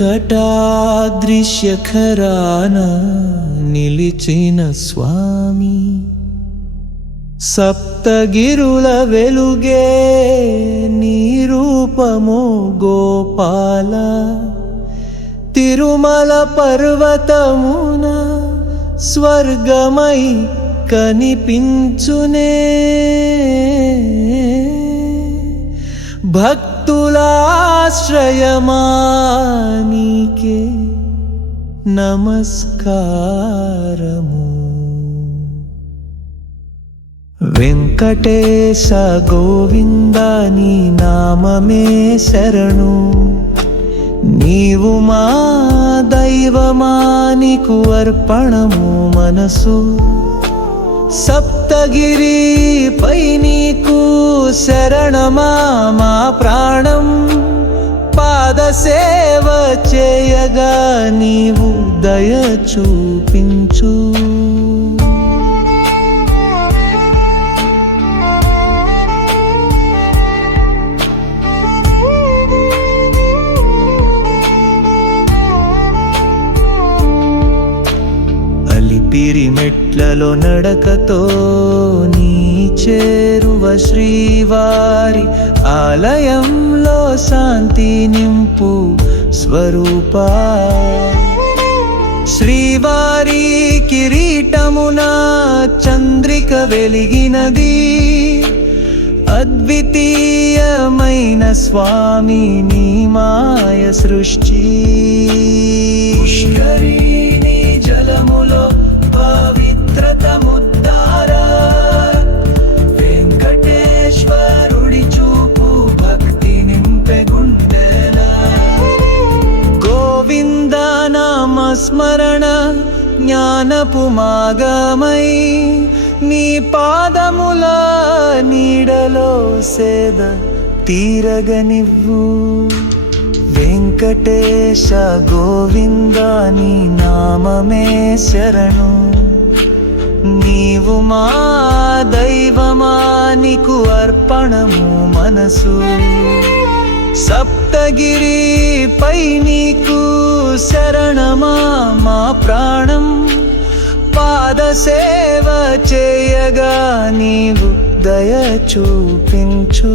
వెంకటాద్రి శిఖరాన నిలిచిన స్వామి, సప్తగిరుల వెలుగే నీ రూపము గోపాల. తిరుమల పర్వతమున స్వర్గమై కనిపించునే, భక్తులాశ్రయమా నీకే నమస్కారము. వెంకటేశ గోవింద నీ నామమే శరణు, నీవు మా దైవమా నీకు అర్పణము మనసు. సప్తగిరి పై నీకు శరణమా మా ప్రాణం, పాద సేవ చేయగా నీవు దయ చూపించు. పిరిమెట్లలో నడకతో నీ చేరువ శ్రీవారి ఆలయంలో శాంతి నింపు స్వరూపా. శ్రీవారి కిరీటమున చంద్రిక వెలిగినది, అద్వితీయమైన స్వామి నీ మాయ సృష్టి. పుష్కరిణి జలములో పవిత్రత ముద్దార, వెంకటేశ్వరుడి చూపు భక్తి నింపె గుండెల. గోవింద నామ స్మరణ జ్ఞానపు మాగమై, నీ పాదముల నీడలో సేద తీరగనివ్వు. వెంకటేశ గోవింద నీ నామమే శరణు, నీవు మా దైవమా నీకు అర్పణము మనసు. సప్తగిరి పై నీకు శరణమా మా ప్రాణం, పాద సేవ చేయగా నీవు దయ చూపించు.